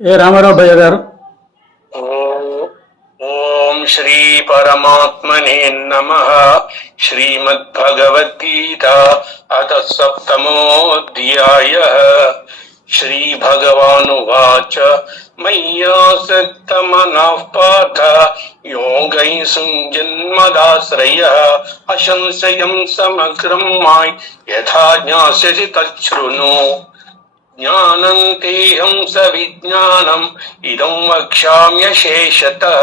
ఏ రామారావు భయ్య గారు. ఓం శ్రీ పరమాత్మనే నమః. శ్రీమద్భగవద్గీత అథ సప్తమోऽధ్యాయః. శ్రీభగవానువాచ మయ్యాసక్తమనః పార్థ యోగైః అసంశయం సమగ్రం మాయ్ యథా జ్ఞాస్యసి తచ్ఛృణు. జ్ఞానం తేహం సవిజ్ఞానం ఇదం వక్ష్యామ్యశేషతః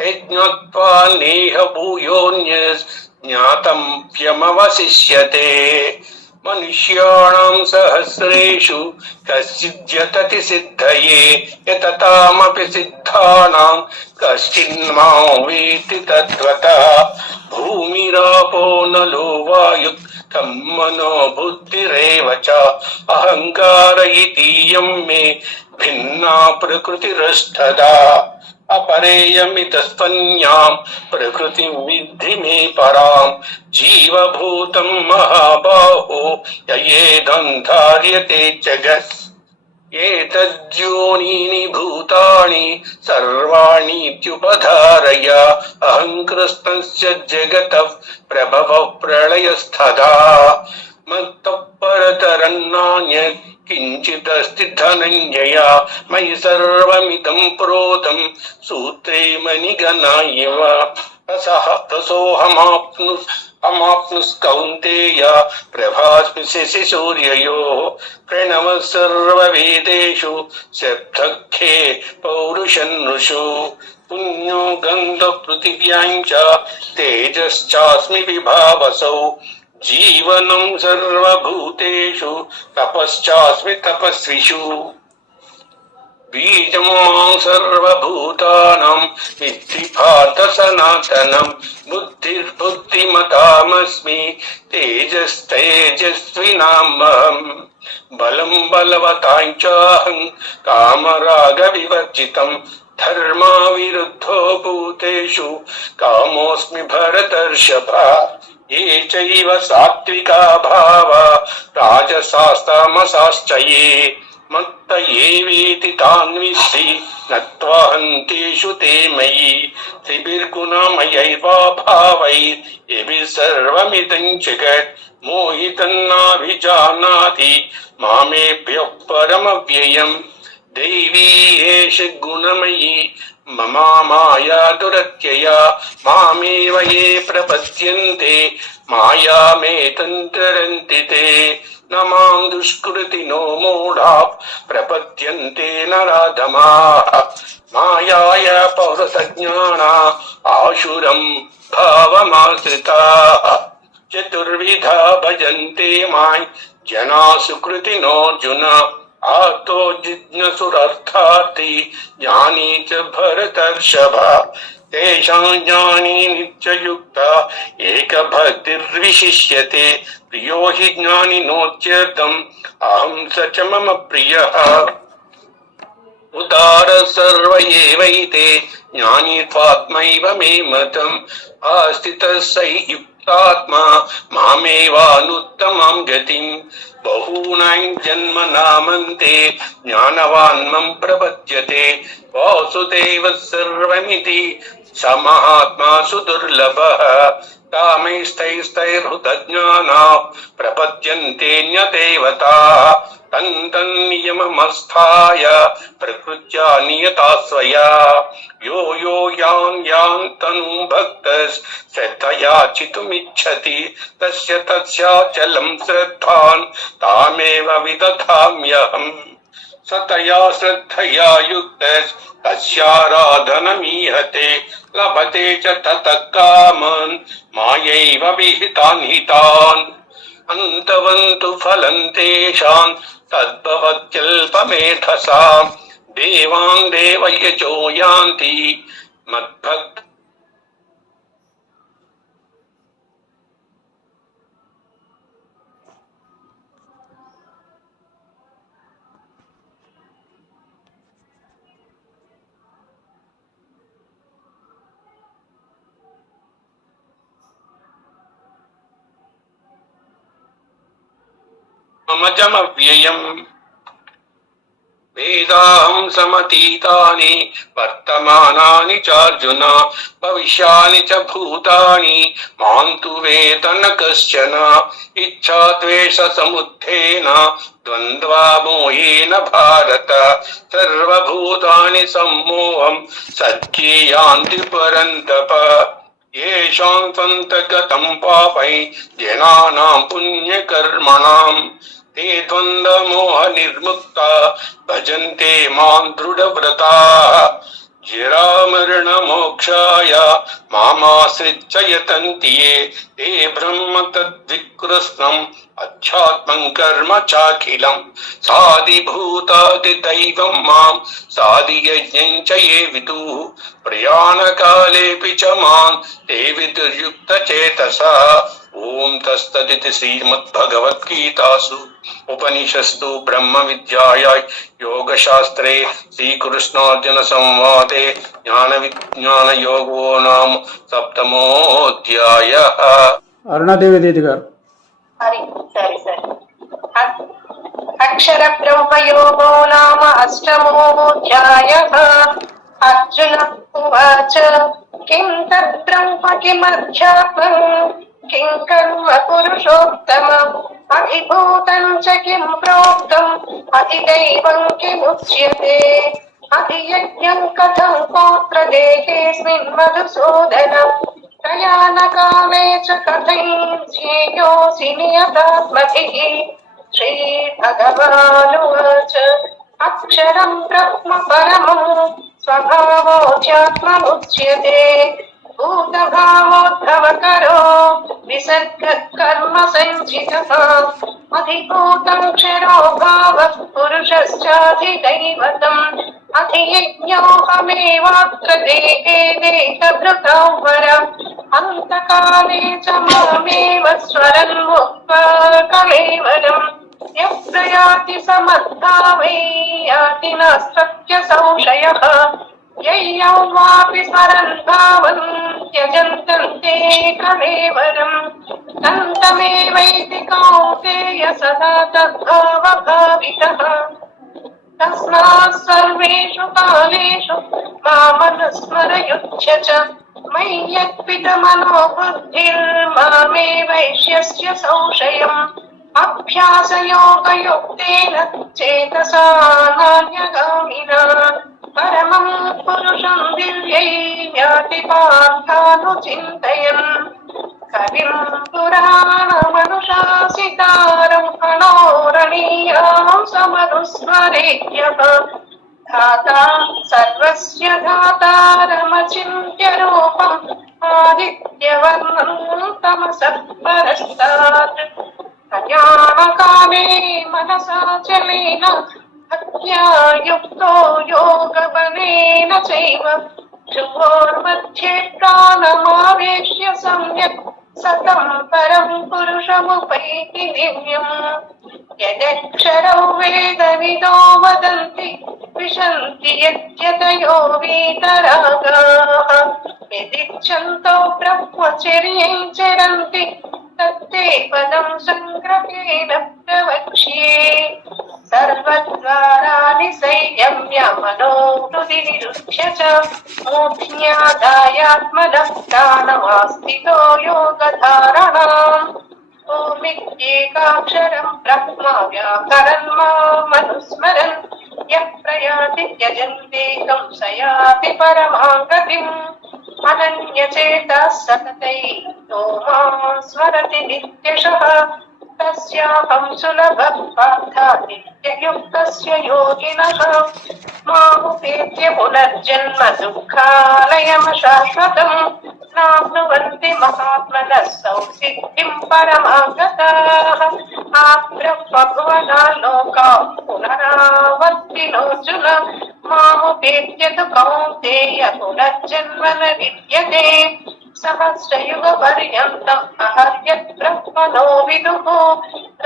యజ్ఞత్వా నేహ భూయోన్యజ్ఞాతవ్యమవశిష్యతే. మనుష్యాణం సహస్రేషు కశ్చిద్యతతి సిద్ధయే యతతామపి సిద్ధానాం కశ్చిన్మాం వేత్తి తత్వతః. భూమిరాపో నలో వాయు మనో బుద్ధిరేవ చ అహంకార ఇతీయం మే భిన్నా ప్రకృతిరష్టదా. అపరేయమితస్త్వన్యాం ప్రకృతిం విద్ధి మే పరాం. జీవభూతం మహాబాహో యయేదం ధార్యతే జగత్. ఏతద్యోనీని భూతాని సర్వాణీత్యుపధారయ అహం కృష్ణస్య జగతః ప్రభవః ప్రళయస్థదా. మత్తః పరతరం నాన్యత్ కించిదస్తి ధనంజయ. మయి సర్వమిదం ప్రోతం సూత్రే మణిగణా ఇవ. అమాప్నుస్కౌంతేయ ప్రభాస్మి శశి సూర్యయోః. ప్రణవః సర్వవేదేషు శబ్దఖ్యే పౌరుషన్నృషు. పుణ్యో గంధః పృథివ్యాం చ తేజశ్చాస్మి విభావసౌ. జీవనం సర్వభూతేషు తపశ్చాస్మి తపస్విషు. బీజం మాం సర్వభూతానాం విద్ధి పార్థ సనాతనం. బుద్ధిర్బుద్ధిమతామస్మి తేజస్తేజస్వినామహం. బలం బలవతాం చాహం కామరాగ వివర్జితం. ధర్మా విరుద్ధో భూతేషు కామోస్మి భరతర్షభ. ఏ చైవ సాత్వికా భావా రాజసాస్తామసాశ్చయే. మత్త ఏవేతి తాన్ విద్ధి నత్వాహంతేషు తే మయి. త్రిభిర్గుణమయైవా భావైర్యభిః సర్వమిదం జగత్. మోహితం నాభిజానాతి మామేభ్యః పరమవ్యయం. దైవీ ఏష గుణమయీ మమా మాయా దురత్యయా. మామేవ ఏ ప్రపద్యంతే మాయామేతంతరంతి తే. న మాం దుష్కృతినో మూఢాః ప్రపద్యంతే నరాధమాః. మాయాయ పౌరసజ్ఞానా ఆశురం భావమాశ్రితాః. చతుర్విధా భజంతే మాం జనా సుకృతినోऽర్జున. ఆర్తో జిజ్ఞాసురర్థార్థి జ్ఞానీ చ భరతర్షభ. తేషాం జ్ఞానీ నిత్యయుక్త ఏకభక్తిర్విశిష్యతే. ప్రియో హి జ్ఞానినోత్యర్థం అహం స చ మమ ప్రియః. ఉదార సర్వ ఏవైతే జ్ఞానీ త్వాత్మైవ మే మతం. ఆస్థితః సై యుక్తాత్మా మామేవానుత్తమాం గతిం. బహూనాం జన్మనామంతే జ్ఞానవాన్ మం ప్రపద్యతే. వాసుదేవః సర్వమితి స మహాత్మా సుదుర్లభః. కామైస్తైస్తైర్హృతజ్ఞానాః ప్రపద్యంతేన్యదేవతాః. తన్నియమమస్థాయ ప్రకృత్యా నియతా స్వయా. యో యో యాన్ యాన్ తనుం భక్తః శ్రద్ధయా చితుమిచ్చతి తస్య తస్యాచలం శ్రద్ధాన్ తామేవ విదధామ్యహం. సతయా శ్రద్ధయా యుక్తః తస్యారాధనమీహతే. లభతే చ తతః కామాన్ మాయైవ విహితాన్ హితాన్. అంతవంతు ఫలం తేషాం తద్భవత్యల్పమేధసాం. దేవాన్ దేవయజో యాంతి మద్భక్త. మమజమవ్యయం. వేదాహం సమతీతాని వర్తమానాని చార్జున భవిష్యాని చ భూతాని మాం తు వేద న కశ్చన ఇచ్ఛాద్వేష సముద్ధేన ద్వంద్వామోహేన భారత సర్వభూతాని సమ్మోహం సత్యే యాంతి పరంతప येषां त्वन्तगतं पापै जनानां पुण्यकर्मणां ते द्वन्द्वमोहनिर्मुक्ता भजन्ते मां दृढव्रताः जरामरणमोक्षाय मामाश्रित्य यतन्ति ये ते ब्रह्म तद्विकृत्स्नम् अध्यात्मं कर्म चाखिलं साधिभूतादिदैवं मां साधियज्ञं च ये विदुः प्रयाणकालेऽपि च मां ते विदुर्युक्तचेतसः। ओम तत्सदिति श्रीमद्भगवद्गीतासु उपनिषत्सु ब्रह्म विद्यायां योगशास्त्रे श्रीकृष्णार्जुन संवादे ज्ञान विज्ञान योगो नाम सप्तमोऽध्यायः। అరుణాదేవి దీది గారు. సరే అక్షర బ్రహ్మయోగో నామ అష్టమోऽధ్యాయః. అర్జున ఉవాచ కిం తద్బ్రహ్మ కిమధ్యాత్మం కిం కర్మ పురుషోత్తమ అధిభూతం చ కిం ప్రోక్తం అధిదైవం కిముచ్యతే అధియజ్ఞం కథం కోత్ర దేహేऽస్మిన్ మధుసూదన ప్రయాణకాలే చ కథైర్ధ్యేయోऽసి నియతాత్మభిః. శ్రీభగవానువాచ అక్షరం బ్రహ్మ పరమం స్వభావోऽధ్యాత్మముచ్యతే భూతభావోద్భవకరో విసర్గః కర్మ సంచితః అధిభూతం క్షరో భావః పురుషశ్చాధిదైవతం అధియజ్ఞోహమేవాత్ర దేహే దేహభృతౌ వర అంతకాలే చ మామేవ స్మరన్ ముక్త్వా కళేవరం యః ప్రయాతి సమద్భావై యాతి నాస్త్య సంశయః యయ్యౌ వాపి స్మరన్ భావం త్యజంతం తే కళేవరం తంతమేవైతి కౌంతేయ సదా తద్భావభావితః. తస్మాత్ సర్వేషు కాలేషు మామనుస్మరయుధ్య చ మయ్యర్పితమనో బుద్ధిర్మామేవైష్యస్య సంశయం అభ్యాసయోగయుక్తేన చేతసా నాన్యగామినా పరమం పురుషం దివ్యై యాతి పార్థానుచింతయన్. కవిం పురాణమనుశాసితారం అనోరణీయాం సమనుస్మరేత్యః ధాతా సర్వస్య ధాతారమచింత్య రూపం ఆదిత్యవర్ణం తమసః పరస్తాత్. ప్రయాణకాలే మనసా చలేన భక్త్యా యుక్తో యోగబలేన చైవ భ్రువోర్मध्ये ప్రాణమావేశ్య సమ్యక్ సతం పరం పురుషముపైతి దివ్యం. యదక్షరౌ వేదవిదో వదంతి విశంతి యద్యతయో వీతరాగాః యదిచ్ఛంతో బ్రహ్మచర్యై చరంతి తత్తే పదం సంగ్రహేణ ప్రవక్ష్యే. సర్వద్వారాణి సంయమ్య మనోహృది నిరుధ్య చ మూఢ్యాదాయాత్మనః ప్రాణమాస్థితో యోగధారణాం. ఓమిత్యేకాక్షరం బ్రహ్మ వ్యాకరణ్ మామనుస్మరన్ యః ప్రయాతి త్యజన్తేకం స యాతి పరమాం గతిం. అనన్యచేతః సతతైతో మాం స్మరతి నిత్యశః తస్యాహం సులభః పార్థ నిత్యయుక్తస్య యోగినః. మాముపేత్య పునర్జన్మ దుఃఖాలయమశాశ్వతం నాప్నువంతి మహాత్మనః సంసిద్ధిం పరమాం గతాః. ఆబ్రహ్మభువనాలోకాః పునరావర్తినోऽర్జున మాముపేత్య తు కౌంతేయ పునర్జన్మ న విద్యతే. సహస్రయుగ పర్యంతం అహర్యత్ బ్రహ్మణో విదుః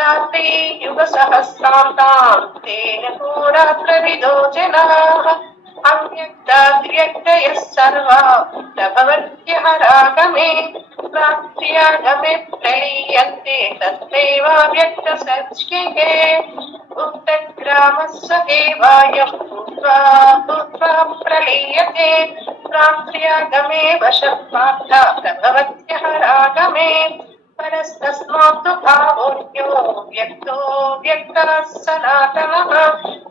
రాత్రి యుగ సహస్రాంతాం తేన హోరాత్రవిదో జనాః. अव्यक्ताद्व्यक्तयः सर्वा प्रभवत्यहरागमे प्राप्त्यागमे प्रलीयन्ते तत्रैवाव्यक्तसंज्ञके भूतग्रामः स एवायं भूत्वा भूत्वा प्रलीयते प्राप्त्यागमे वशः पार्थ प्रभवत्यहरागमे परस्तस्मात् भावोऽन्यो व्यक्तो व्यक्तः सनातनः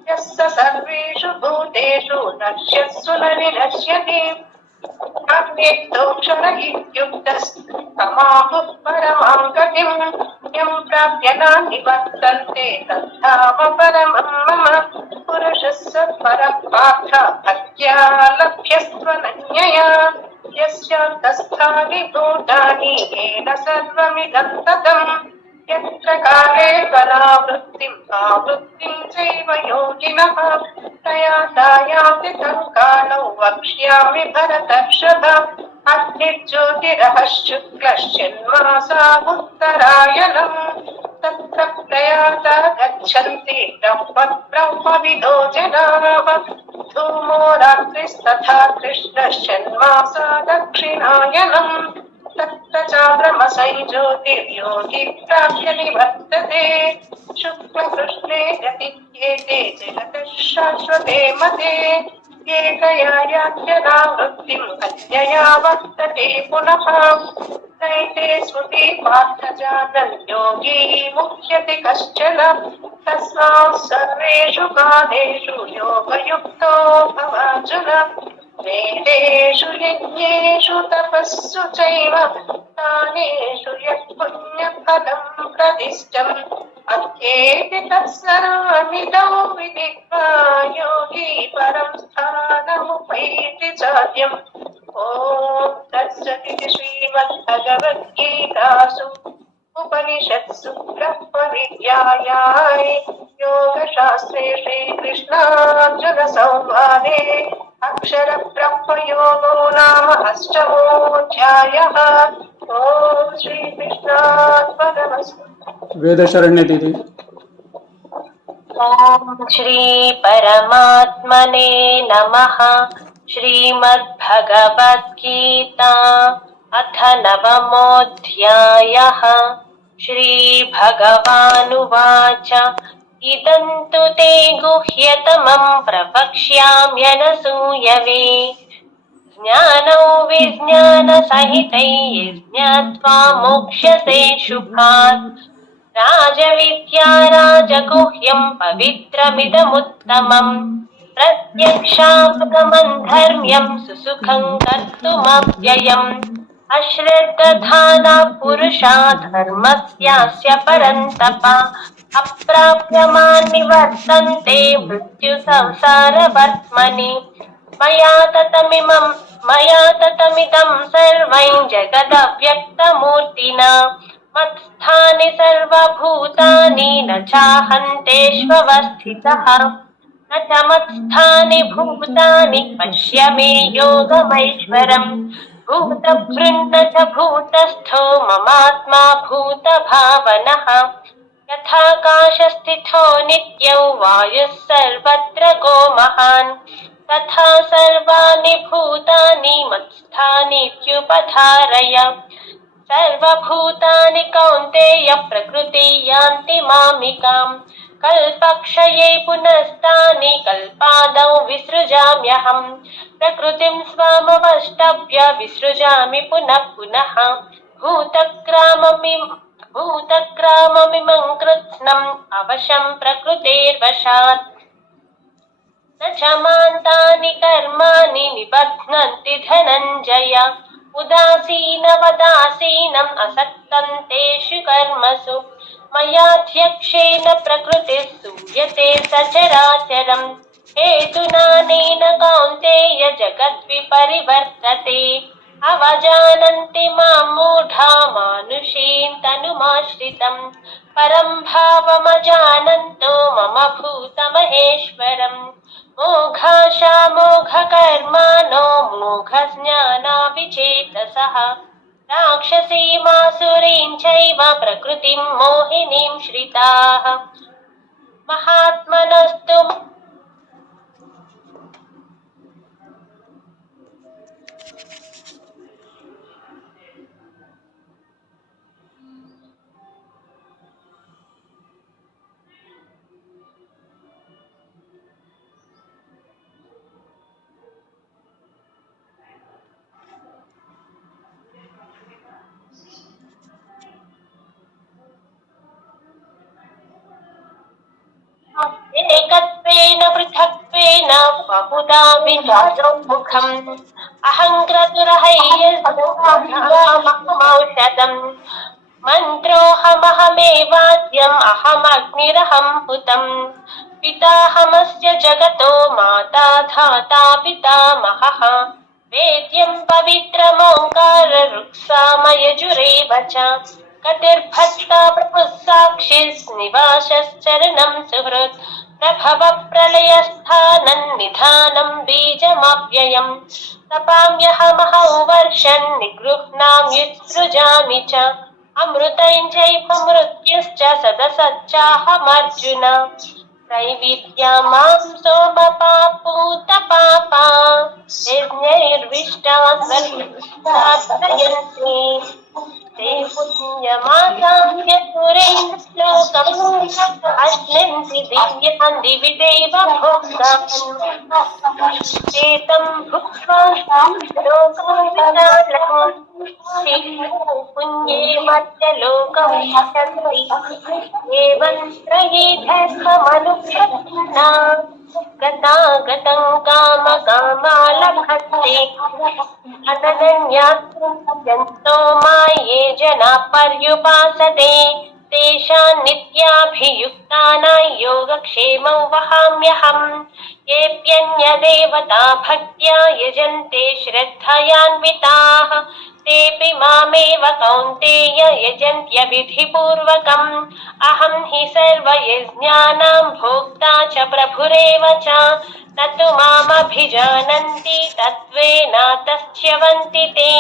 यस्य सर्वेषु भूतेषु नश्यत्सु न विनश्यति अव्यक्तोऽक्षर इत्युक्तस्तमाहुः परमां गतिम् यं प्राप्य न निवर्तन्ते तद्धाम परमं मम पुरुषः स परः पार्थ भक्त्या लभ्यस्त्वनन्यया यस्यान्तस्थानि भूतानि येन सर्वमिदं ततम् यत्र काले बलावृत्तिम् आवृत्तिं चैव योगिनः तया दायाति तं कालौ वक्ष्यामि भरतर्षभ अग्निज्योतिरः शुक्लश्चिन्मासा उत्तरायणम् तत्र प्रयाता गच्छन्ति ब्रह्मविदो जनाः धूमो रात्रिस्तथा कृष्णश्चिन्मासा दक्षिणायनम् तत्र चान्द्रमसञ्ज्योतिर्योगी प्राप्य निवर्तते शुक्लकृष्णे गतित्येते जगतः शाश्वते मते एकया यात्यनावृत्तिम् अन्यया वर्तते पुनः नैते स्मृति पार्थजानन् योगी मुह्यति कश्चन तस्मात् सर्वेषु कालेषु योगयुक्तो भवार्जुन वेदेषु यज्ञेषु तपस्सु चैव दानेषु यत् पुण्यफलं प्रदिष्टम् अध्येति तत्सर्वमिदौ विदित्वा योगी परं स्थानमुपैति चाद्यम् ॐ तत्सदिति श्रीमद्भगवद्गीतासु उपनिषत्सु ब्रह्मविद्यायां योगशास्त्रे श्रीकृष्णार्जुनसंवादे अक्षरब्रह्मयोगो नाम अष्टमोऽध्यायः। ॐ श्रीकृष्णार्पणमस्तु। वेदशरण्य दीदी। ॐ श्री परमात्मने नमः। श्रीमद्भगवद्गीता अथ नवमोऽध्यायः। श्रीभगवानुवाच इदं तु ते गुह्यतमं प्रवक्ष्याम्यनसूयवे ज्ञानौ विज्ञानसहितैः ज्ञात्वा मोक्ष्यसे शुभात् राजविद्या राजगुह्यं पवित्रमिदमुत्तमम् प्रत्यक्षावगमन् धर्म्यं सुसुखं कर्तुमव्ययम् अश्रद्धधानः पुरुषा धर्मस्यास्य परन्तप अप्राप्यमान् निवर्तन्ते मृत्युसंसारवर्त्मनि मया ततमिदं सर्वं जगदव्यक्तमूर्तिना मत्स्थानि सर्वभूतानि न चाहन्तेष्वस्थितः न च मत्स्थानि भूतानि पश्य मे योगमैश्वरम् भूतभृन्न च भूतस्थो ममात्मा भूतभावनः यथाकाशस्थितो नित्यौ वायुः सर्वत्र गोमहान् तथा सर्वाणि भूतानि मत्स्थानीत्युपधारय सर्वभूतानि कौन्तेय प्रकृति यान्ति मामिकाम् कल्पक्षये पुनस्तानि कल्पादौ विसृजाम्यहम् प्रकृतिं स्वामवष्टभ्य विसृजामि पुनः पुनः भूतग्राममिमं कृत्स्नम् अवशं प्रकृतेर्वशात् न च मान्तानि कर्माणि निबध्नन्ति धनञ्जय उदासीनवदासीनम् असक्तं तेषु कर्मसु मयाध्यक्षेण प्रकृतिः सूयते सचराचरम् हेतुनानेन कौन्तेय जगद्विपरिवर्तते अवजानन्ति मां मूढा मानुषीं तनुमाश्रितम् परं भावमजानन्तो मम भूतमहेश्वरम् मोघाशा मोघकर्माणो मोघज्ञानाविचेतसः राक्षसीमासुरीं चैव प्रकृतिं मोहिनीं श्रिताः महात्मनस्तु मुखम् अहं क्रतुरहैयौषधम् मन्त्रोऽहमहमेवाद्यम् अहमग्निरहं हुतम् पिताहमस्य जगतो माता धाता पितामहः वेद्यं पवित्रमोङ्कार रुक्सामयजुरेव च कटिर्भक्ता प्रभुः साक्षिस्निवासश्चरणं सुहृत् प्रभव प्रलयस्थानन्निधानं बीजमव्ययम् तपाम्यहमहौ वर्षन् निगृह्णाम्युत्सृजामि च अमृतञ्जैवमृत्युश्च सदसच्चाहमर्जुन त्रैविद्या मां सोमपापूतपापा यज्ञैर्विष्टा सर्वयन्ते ते पुण्यमासाद्य सुरेन्द्रलोकम् अश्नन्ति दिव्यान् दिवि देव भोक्तान् एतं भुक्त्वा लोकं पुण्ये मध्यलोकं विशन्ति एवं त्रयी धर्ममनुप्रपन्ना गतागतं कामकामा लभन्ते अनन्यान्तो माये जना पर्युपासते तेषां नित्याभियुक्तानां योगक्षेमं वहाम्यहम् येऽप्यन्यदेवता भक्त्या यजन्ते श्रद्धयान्विताः तेऽपि मामेव कौन्तेय यजन्त्यविधिपूर्वकम् अहं हि सर्वयज्ञानां भोक्ता च प्रभुरेव च न तु मामभिजानन्ति तत्त्वेनातश्च्यवन्ति ते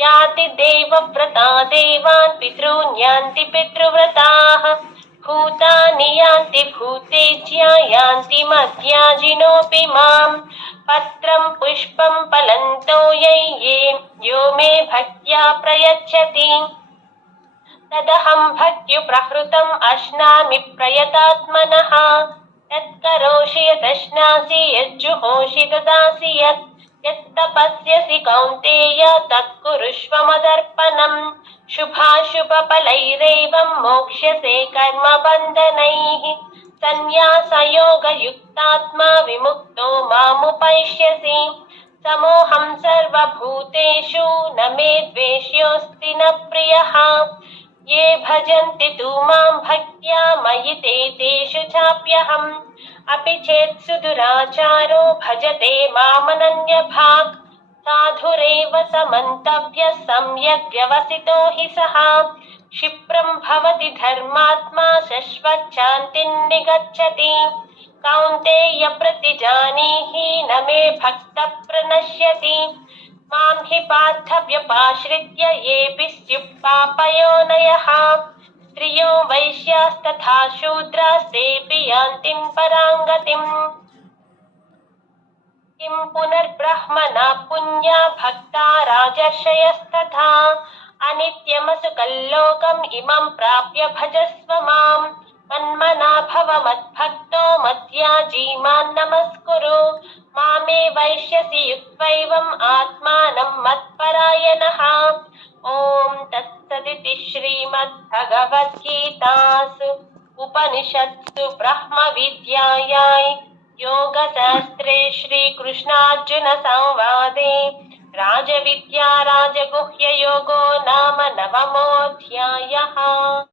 याति देवव्रता देवान् पितॄन् यान्ति पितृव्रताः भूतानि यान्ति भूतेज्या यान्ति मध्याजिनोऽपि माम् पत्रं पुष्पं फलं तोयै यो मे भक्त्या प्रयच्छति तदहं भक्त्युप्रहृतम् अश्नामि प्रयतात्मनः यत्करोषि यदश्नासि यज्जुहोषि ददासि यत्तपस्यसि कौन्तेय तत्कुरुष्व मदर्पणम् शुभाशुभफलैरेवं मोक्ष्यसे कर्मबन्धनैः सन्न्यासयोगयुक्तात्मा विमुक्तो मामुपैष्यसि समोऽहं सर्वभूतेषु न मे द्वेष्योऽस्ति न प्रियः ये भजन्ति तु मां भक्त्या मयि ते तेषु चाप्यहम् अपि चेत् सुदुराचारो भजते मामनन्यभाक् साधुरेव समन्तव्यः सम्यग् व्यवसितो हि सः क्षिप्रं भवति धर्मात्मा शश्वच्छान्तिं निगच्छति कौन्तेय प्रतिजानीहि न मे भक्तः प्रणश्यति मां हि पार्थव्यपाश्रित्य येऽपि स्युः पापयोनयः स्त्रियो वैश्यास्तथा शूद्रास्तेऽपि यान्ति पराङ्गतिम् किं पुनर्ब्रह्मणा पुण्या भक्ता राजर्षयस्तथा अनित्यमसुकल्लोकम् इमं प्राप्य भजस्व माम् मन्मना भव मद्भक्तो मद्याजी मां नमस्कुरु मामे वैष्यसि युक्त्वैवम् आत्मानं मत्परायणः ॐ तत्सदिति श्रीमद्भगवद्गीतासु उपनिषत्सु ब्रह्मविद्यायां योगशास्त्रे श्रीकृष्णार्जुन संवादे राजविद्या राजगुह्ययोगो नाम नवमोऽध्यायः।